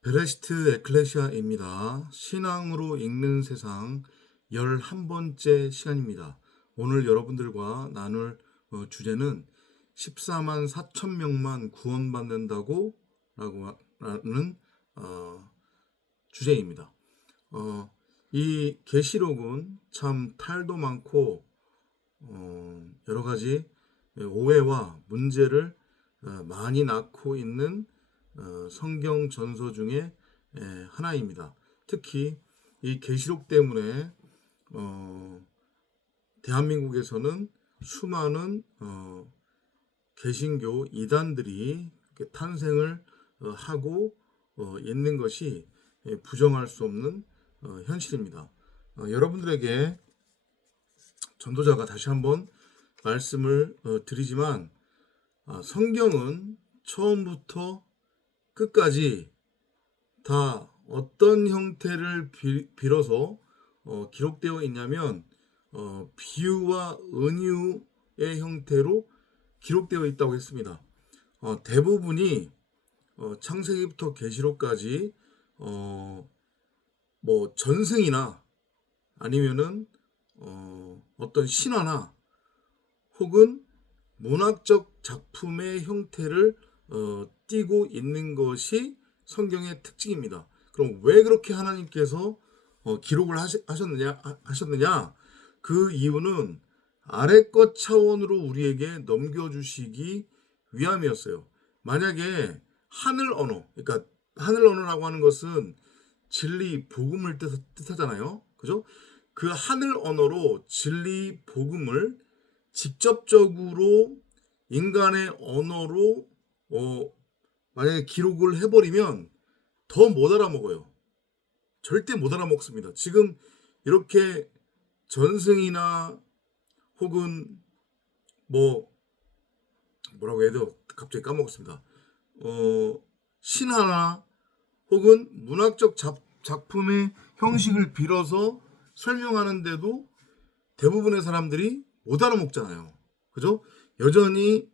베레시트 에클레시아입니다. 신앙으로 읽는 세상 11번째 시간입니다. 오늘 여러분들과 나눌 주제는 14만 4천 명만 구원받는다고 라는 주제입니다. 이 계시록은 참 탈도 많고 여러 가지 오해와 문제를 많이 낳고 있는 성경 전서 중에 하나입니다. 특히 이 계시록 때문에 대한민국에서는 수많은 개신교 이단들이 탄생을 하고 있는 것이 부정할 수 없는 현실입니다. 여러분들에게 전도자가 다시 한번 말씀을 드리지만 성경은 처음부터 끝까지 다 어떤 형태를 빌어서 기록되어 있냐면 비유와 은유의 형태로 기록되어 있다고 했습니다. 대부분이 창세기부터 계시록까지 뭐 전승이나 아니면은 어떤 신화나 혹은 문학적 작품의 형태를 띠고 있는 것이 성경의 특징입니다. 그럼 왜 그렇게 하나님께서 기록을 하셨느냐? 그 이유는 아래 것 차원으로 우리에게 넘겨주시기 위함이었어요. 만약에 하늘 언어, 그러니까 하늘 언어라고 하는 것은 진리, 복음을 뜻하잖아요. 그죠? 그 하늘 언어로 진리, 복음을 직접적으로 인간의 언어로 만약에 기록을 해버리면 더 못 알아먹어요. 절대 못 알아먹습니다. 지금 이렇게 전승이나 혹은 뭐라고 해도 갑자기 까먹었습니다. 신화나 혹은 문학적 작품의 형식을 빌어서 설명하는데도 대부분의 사람들이 못 알아먹잖아요. 그죠? 여전히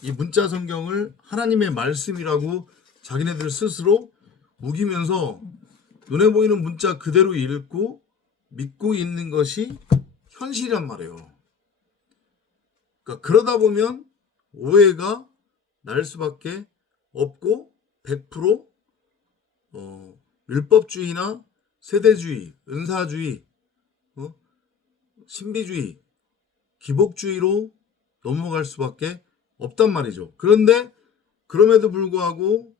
이 문자 성경을 하나님의 말씀이라고 자기네들 스스로 우기면서 눈에 보이는 문자 그대로 읽고 믿고 있는 것이 현실이란 말이에요. 그러니까 그러다 보면 오해가 날 수밖에 없고 100% 율법주의나 세대주의, 은사주의, 신비주의, 기복주의로 넘어갈 수밖에 없단 말이죠. 그런데 그럼에도 불구하고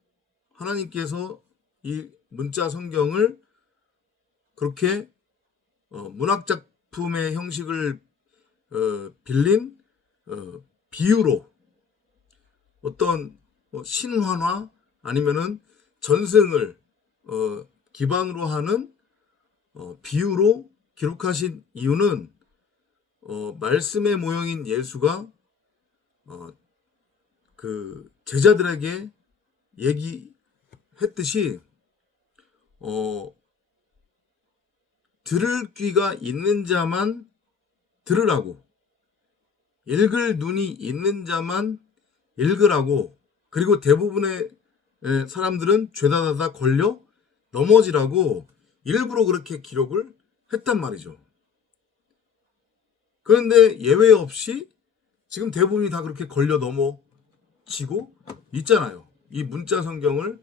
하나님께서 이 문자 성경을 그렇게 문학 작품의 형식을 빌린 비유로 어떤 신화나 아니면은 전승을 기반으로 하는 비유로 기록하신 이유는 말씀의 모형인 예수가 그 제자들에게 얘기했듯이 들을 귀가 있는 자만 들으라고, 읽을 눈이 있는 자만 읽으라고, 그리고 대부분의 사람들은 죄다다다 걸려 넘어지라고 일부러 그렇게 기록을 했단 말이죠. 그런데 예외 없이 지금 대부분이 다 그렇게 걸려 넘어지고 있잖아요. 이 문자 성경을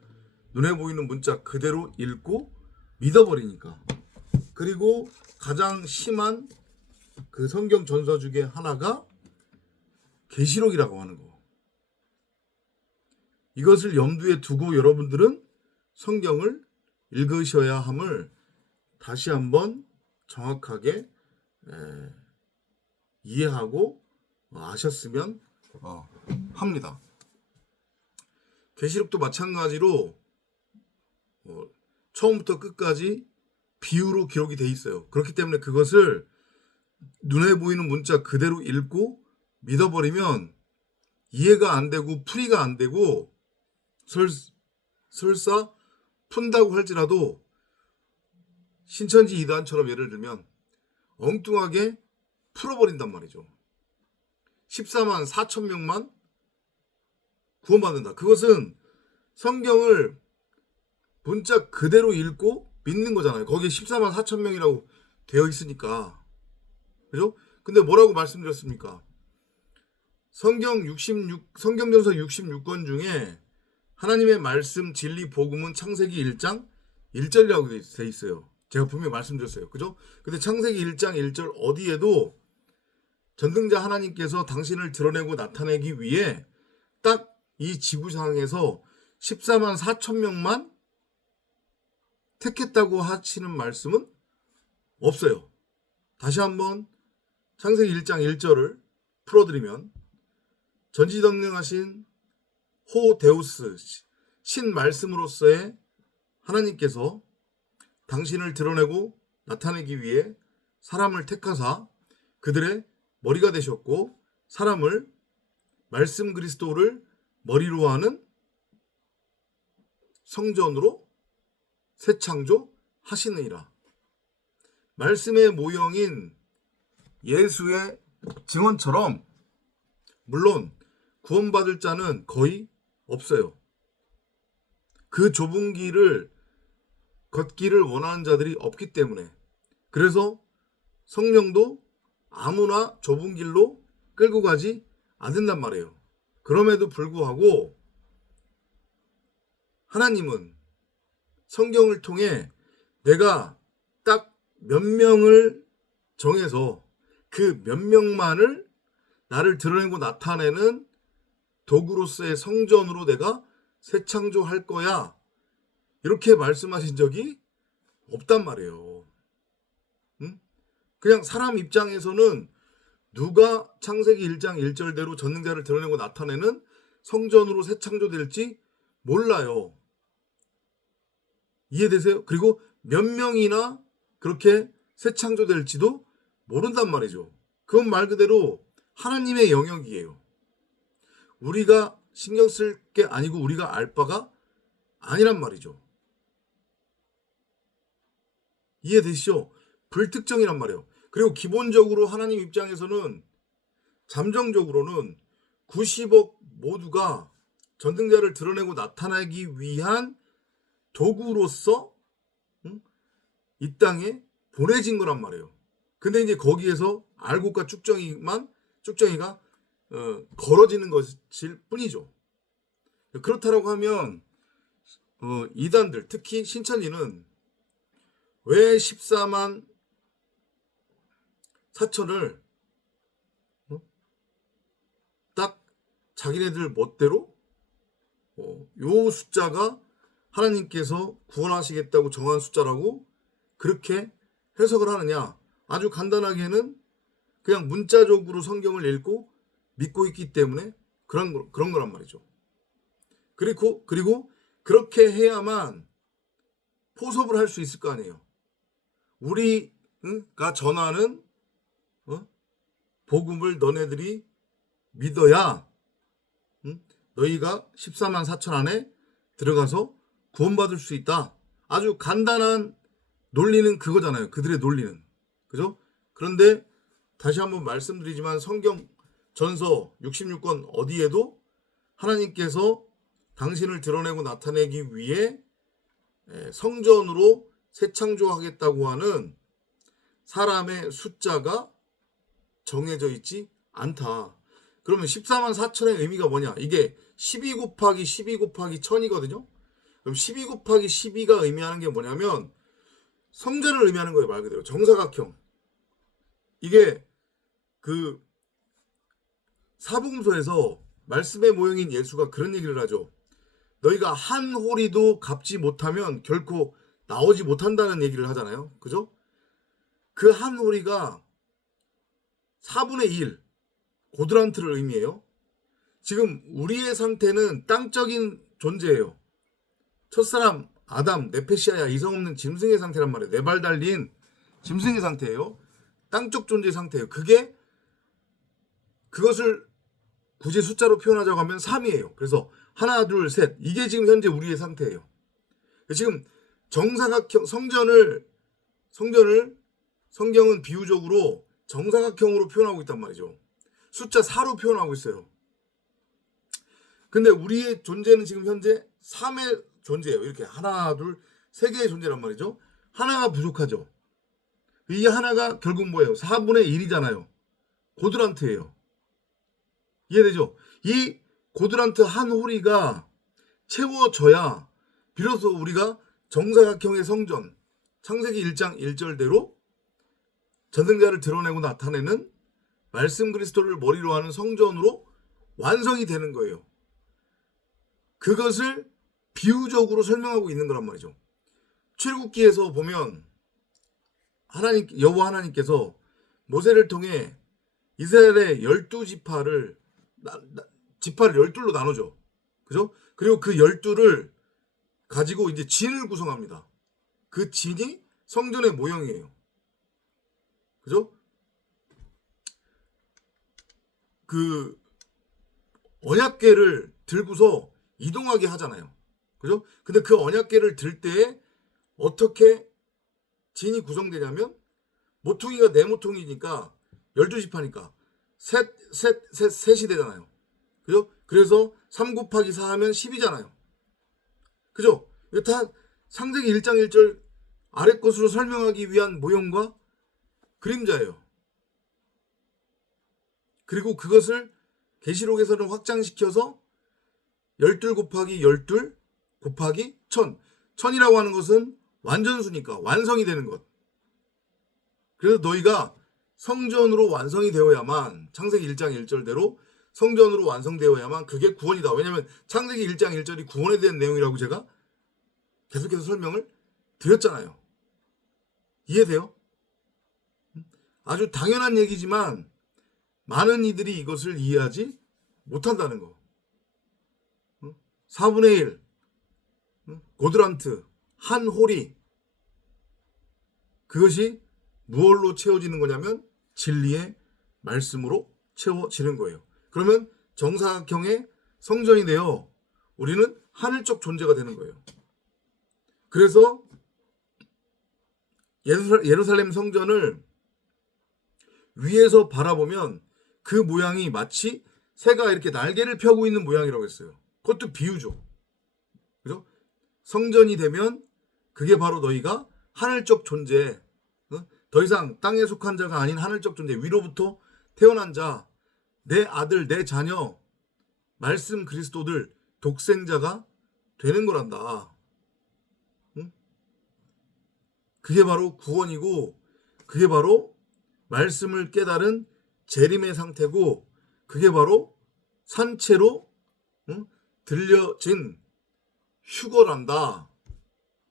눈에 보이는 문자 그대로 읽고 믿어버리니까. 그리고 가장 심한 그 성경 전서 중에 하나가 계시록이라고 하는 거. 이것을 염두에 두고 여러분들은 성경을 읽으셔야 함을 다시 한번 정확하게 이해하고 아셨으면 합니다. 계시록도 마찬가지로 처음부터 끝까지 비유로 기록이 돼 있어요. 그렇기 때문에 그것을 눈에 보이는 문자 그대로 읽고 믿어버리면 이해가 안 되고 풀이가 안 되고 설사 푼다고 할지라도 신천지 이단처럼 예를 들면 엉뚱하게 풀어버린단 말이죠. 14만 4천 명만 구원받는다. 그것은 성경을 문자 그대로 읽고 믿는 거잖아요. 거기에 14만 4천 명이라고 되어 있으니까. 그죠? 근데 뭐라고 말씀드렸습니까? 성경전서 66권 중에 하나님의 말씀 진리 복음은 창세기 1장 1절이라고 돼 있어요. 제가 분명히 말씀드렸어요. 그죠? 근데 창세기 1장 1절 어디에도 전능자 하나님께서 당신을 드러내고 나타내기 위해 딱 이 지구상에서 14만 4천 명만 택했다고 하시는 말씀은 없어요. 다시 한번 창세기 1장 1절을 풀어드리면 전지전능하신 호데우스 신 말씀으로서의 하나님께서 당신을 드러내고 나타내기 위해 사람을 택하사 그들의 머리가 되셨고 사람을 말씀 그리스도를 머리로 하는 성전으로 새 창조 하시느니라. 말씀의 모형인 예수의 증언처럼 물론 구원받을 자는 거의 없어요. 그 좁은 길을 걷기를 원하는 자들이 없기 때문에. 그래서 성령도 아무나 좁은 길로 끌고 가지 않는단 말이에요. 그럼에도 불구하고 하나님은 성경을 통해 내가 딱 몇 명을 정해서 그 몇 명만을 나를 드러내고 나타내는 도구로서의 성전으로 내가 새 창조할 거야. 이렇게 말씀하신 적이 없단 말이에요. 응? 그냥 사람 입장에서는 누가 창세기 1장 1절대로 전능자를 드러내고 나타내는 성전으로 새 창조될지 몰라요. 이해되세요? 그리고 몇 명이나 그렇게 새 창조될지도 모른단 말이죠. 그건 말 그대로 하나님의 영역이에요. 우리가 신경 쓸 게 아니고 우리가 알 바가 아니란 말이죠. 이해되시죠? 불특정이란 말이에요. 그리고 기본적으로 하나님 입장에서는 잠정적으로는 90억 모두가 전능자를 드러내고 나타내기 위한 도구로서 이 땅에 보내진 거란 말이에요. 근데 이제 거기에서 알곡과 쭉정이가 걸어지는 것일 뿐이죠. 그렇다라고 하면 이단들 특히 신천지는 왜 14만 4천을 딱 자기네들 멋대로 요 숫자가 하나님께서 구원하시겠다고 정한 숫자라고 그렇게 해석을 하느냐. 아주 간단하게는 그냥 문자적으로 성경을 읽고 믿고 있기 때문에 그런 거란 말이죠. 그리고 그렇게 해야만 포섭을 할 수 있을 거 아니에요. 우리가 전하는 복음을 너네들이 믿어야 너희가 14만 4천 안에 들어가서 구원받을 수 있다. 아주 간단한 논리는 그거잖아요. 그들의 논리는. 그죠? 그런데 다시 한번 말씀드리지만 성경 전서 66권 어디에도 하나님께서 당신을 드러내고 나타내기 위해 성전으로 새 창조하겠다고 하는 사람의 숫자가 정해져 있지 않다. 그러면 14만 4천의 의미가 뭐냐? 이게 12 곱하기 12 곱하기 1000이거든요. 그럼 12 곱하기 12가 의미하는 게 뭐냐면 성전을 의미하는 거예요. 말 그대로 정사각형. 이게 그 사복음서에서 말씀의 모형인 예수가 그런 얘기를 하죠. 너희가 한 호리도 갚지 못하면 결코 나오지 못한다는 얘기를 하잖아요. 그죠? 그 한 호리가 4분의 1 고드란트를 의미해요. 지금 우리의 상태는 땅적인 존재예요. 첫사람 아담 네페시아야 이성 없는 짐승의 상태란 말이에요. 네 발 달린 짐승의 상태예요. 땅적 존재의 상태예요. 그것을 굳이 숫자로 표현하자고 하면 3이에요. 그래서 하나 둘 셋 이게 지금 현재 우리의 상태예요. 지금 정사각형 성경은 비유적으로 정사각형으로 표현하고 있단 말이죠. 숫자 4로 표현하고 있어요. 근데 우리의 존재는 지금 현재 3의 존재예요. 이렇게 하나, 둘, 세 개의 존재란 말이죠. 하나가 부족하죠. 이 하나가 결국 뭐예요? 4분의 1이잖아요. 고드란트예요. 이해되죠? 이 고드란트 한 호리가 채워져야 비로소 우리가 정사각형의 성전, 창세기 1장 1절대로 전능자를 드러내고 나타내는 말씀 그리스도를 머리로 하는 성전으로 완성이 되는 거예요. 그것을 비유적으로 설명하고 있는 거란 말이죠. 출애굽기에서 보면 여호와 하나님께서 모세를 통해 이스라엘의 12지파를 12로 나누죠. 그죠? 그리고 그 12를 가지고 이제 진을 구성합니다. 그 진이 성전의 모형이에요. 그죠? 그 언약궤를 들고서 이동하게 하잖아요. 그죠? 근데 그 언약궤를 들 때에 어떻게 진이 구성되냐면 모퉁이가 네 모퉁이니까 12지파니까 셋이 되잖아요. 그죠? 그래서 3 곱하기 4 하면 10이잖아요. 그죠? 이거 다 창세기 1장 1절 아래 것으로 설명하기 위한 모형과 그림자예요. 그리고 그것을 계시록에서는 확장시켜서 12 곱하기 12 곱하기 1000. 1000이라고 하는 것은 완전수니까 완성이 되는 것. 그래서 너희가 성전으로 완성이 되어야만, 창세기 1장 1절대로 성전으로 완성되어야만 그게 구원이다. 왜냐하면 창세기 1장 1절이 구원에 대한 내용이라고 제가 계속해서 설명을 드렸잖아요. 이해돼요? 아주 당연한 얘기지만 많은 이들이 이것을 이해하지 못한다는 거. 4분의 1 고드란트 한 홀이 그것이 무엇로 채워지는 거냐면 진리의 말씀으로 채워지는 거예요. 그러면 정사각형의 성전이 되어 우리는 하늘적 존재가 되는 거예요. 그래서 예루살렘 성전을 위에서 바라보면 그 모양이 마치 새가 이렇게 날개를 펴고 있는 모양이라고 했어요. 그것도 비유죠. 그죠? 성전이 되면 그게 바로 너희가 하늘적 존재, 더 이상 땅에 속한 자가 아닌 하늘적 존재, 위로부터 태어난 자, 내 아들, 내 자녀, 말씀 그리스도들, 독생자가 되는 거란다. 응? 그게 바로 구원이고 그게 바로 말씀을 깨달은 재림의 상태고 그게 바로 산채로 들려진 휴거란다.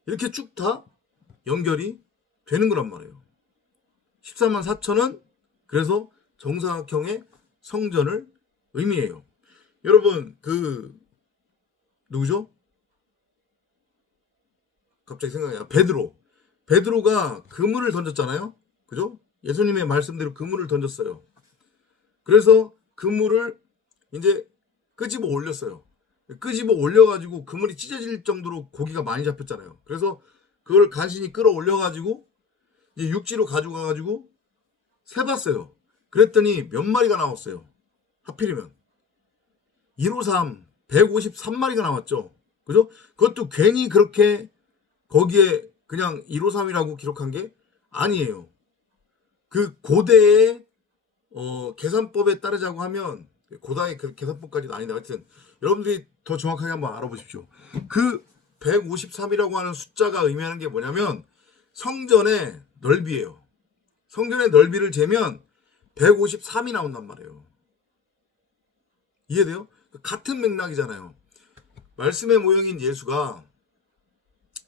이렇게 쭉 다 연결이 되는 거란 말이에요. 14만 4천은 그래서 정사각형의 성전을 의미해요. 여러분 누구죠? 갑자기 생각이 나. 베드로가 그물을 던졌잖아요. 그죠? 예수님의 말씀대로 그물을 던졌어요. 그래서 그물을 이제 끄집어 올렸어요. 끄집어 올려가지고 그물이 찢어질 정도로 고기가 많이 잡혔잖아요. 그래서 그걸 간신히 끌어올려가지고 이제 육지로 가져가가지고 세봤어요. 그랬더니 몇 마리가 나왔어요. 하필이면 153, 153마리가 나왔죠. 그죠? 그것도 괜히 그렇게 거기에 그냥 153이라고 기록한 게 아니에요. 그 고대의 계산법에 따르자고 하면 고다의 그 계산법까지는 아닌데 하여튼 여러분들이 더 정확하게 한번 알아보십시오. 그 153이라고 하는 숫자가 의미하는 게 뭐냐면 성전의 넓이에요. 성전의 넓이를 재면 153이 나온단 말이에요. 이해돼요? 같은 맥락이잖아요. 말씀의 모형인 예수가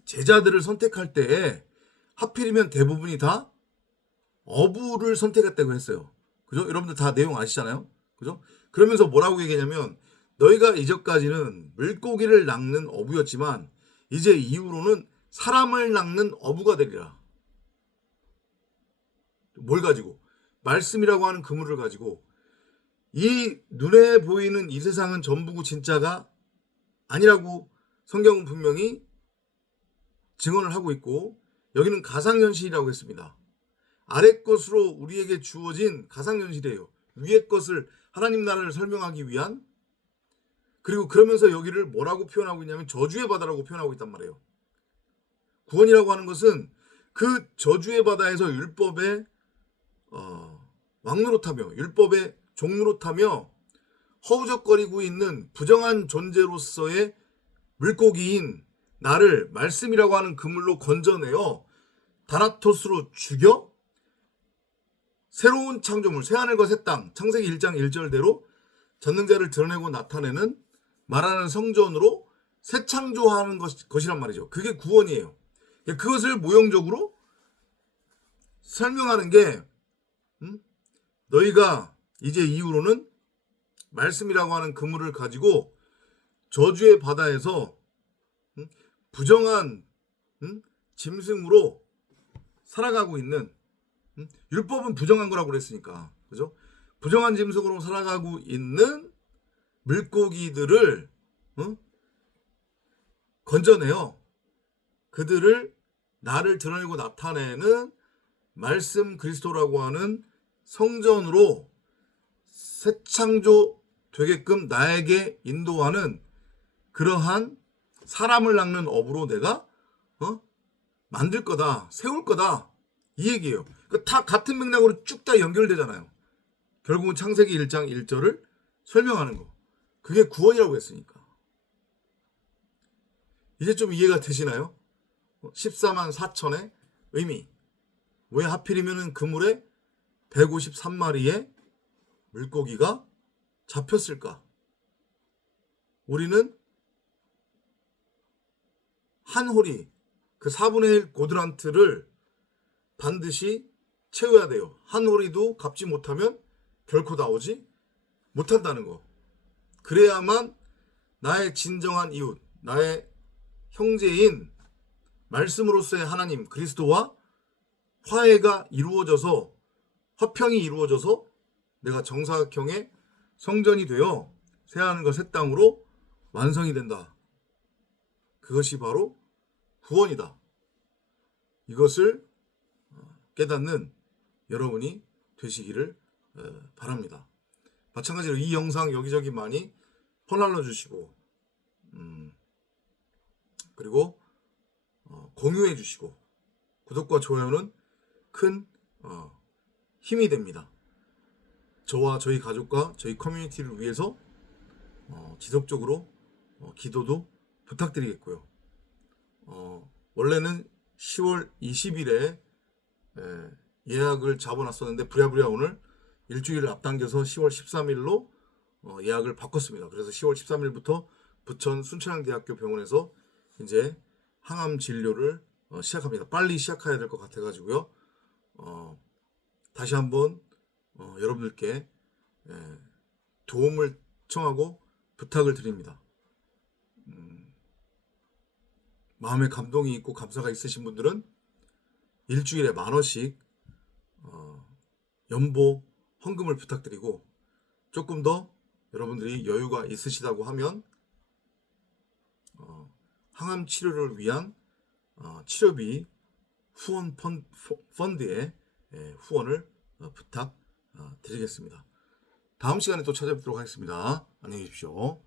제자들을 선택할 때에 하필이면 대부분이 다 어부를 선택했다고 했어요. 그죠? 여러분들 다 내용 아시잖아요. 그죠? 그러면서 뭐라고 얘기하냐면 너희가 이전까지는 물고기를 낚는 어부였지만 이제 이후로는 사람을 낚는 어부가 되리라. 뭘 가지고? 말씀이라고 하는 그물을 가지고 이 눈에 보이는 이 세상은 전부고 진짜가 아니라고 성경은 분명히 증언을 하고 있고 여기는 가상현실이라고 했습니다. 아래 것으로 우리에게 주어진 가상현실이에요. 위의 것을 하나님 나라를 설명하기 위한 그리고 그러면서 여기를 뭐라고 표현하고 있냐면 저주의 바다라고 표현하고 있단 말이에요. 구원이라고 하는 것은 그 저주의 바다에서 율법의 왕노릇하며 율법의 종노릇하며 허우적거리고 있는 부정한 존재로서의 물고기인 나를 말씀이라고 하는 그물로 건져내어 다나토스로 죽여 새로운 창조물 새하늘과 새 땅 창세기 1장 1절대로 전능자를 드러내고 나타내는 말하는 성전으로 새 창조하는 것이란 말이죠. 그게 구원이에요. 그것을 모형적으로 설명하는 게 너희가 이제 이후로는 말씀이라고 하는 그물을 가지고 저주의 바다에서 부정한 짐승으로 살아가고 있는 율법은 부정한 거라고 그랬으니까 그죠? 부정한 짐승으로 살아가고 있는 물고기들을 건져내어 그들을 나를 드러내고 나타내는 말씀 그리스도라고 하는 성전으로 새 창조 되게끔 나에게 인도하는 그러한 사람을 낚는 업으로 내가 만들 거다, 세울 거다 이 얘기예요. 다 같은 맥락으로 쭉 다 연결되잖아요. 결국은 창세기 1장 1절을 설명하는 거. 그게 구원이라고 했으니까. 이제 좀 이해가 되시나요? 14만 4천의 의미. 왜 하필이면 그물에 153마리의 물고기가 잡혔을까? 우리는 한 홀이 그 4분의 1 고드란트를 반드시 채워야 돼요. 한 홀이도 갚지 못하면 결코 나오지 못한다는 거. 그래야만 나의 진정한 이웃, 나의 형제인 말씀으로서의 하나님 그리스도와 화해가 이루어져서 화평이 이루어져서 내가 정사각형의 성전이 되어 새하늘과 새 땅으로 완성이 된다. 그것이 바로 구원이다. 이것을 깨닫는 여러분이 되시기를 바랍니다. 마찬가지로 이 영상 여기저기 많이 퍼날려 주시고 그리고 공유해 주시고 구독과 좋아요는 큰 힘이 됩니다. 저와 저희 가족과 저희 커뮤니티를 위해서 지속적으로 기도도 부탁드리겠고요. 원래는 10월 20일에 예약을 잡아놨었는데 부랴부랴 오늘 일주일을 앞당겨서 10월 13일로 예약을 바꿨습니다. 그래서 10월 13일부터 부천 순천향대학교 병원에서 이제 항암 진료를 시작합니다. 빨리 시작해야 될 것 같아가지고요. 다시 한번 여러분들께 도움을 청하고 부탁을 드립니다. 마음에 감동이 있고 감사가 있으신 분들은 일주일에 10,000원씩 연보 헌금을 부탁드리고 조금 더 여러분들이 여유가 있으시다고 하면 항암 치료를 위한 치료비 후원 펀드에 후원을 부탁드리겠습니다. 다음 시간에 또 찾아뵙도록 하겠습니다. 안녕히 계십시오.